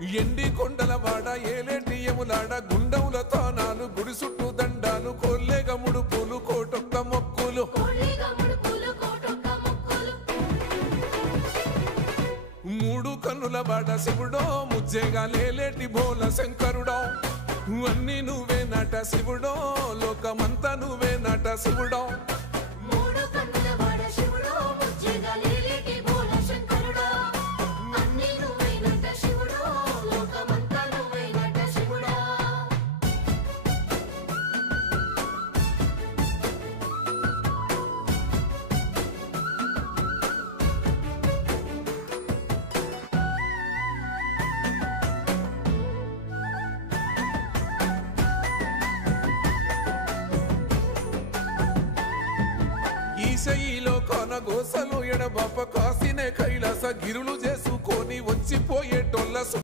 ఎండి కొండల వాడ ఏలేటియములాడ గుండముల తానాలు గుడి చుట్టూ దండాలు కొల్లేగ ముడుపులు కోటొక్క మొక్కులు మూడు కన్నుల బాట శివుడో ముజ్జేగా లేలేటి బోల శంకరుడో అన్ని నువ్వే నట శివుడో లోకమంతా నువ్వే నట శివుడో ఈశయిలో కొనగోసలు ఎడబాప కాసినే కైలాస గిరులు చేసుకొని వచ్చిపోయేటోళ్ళ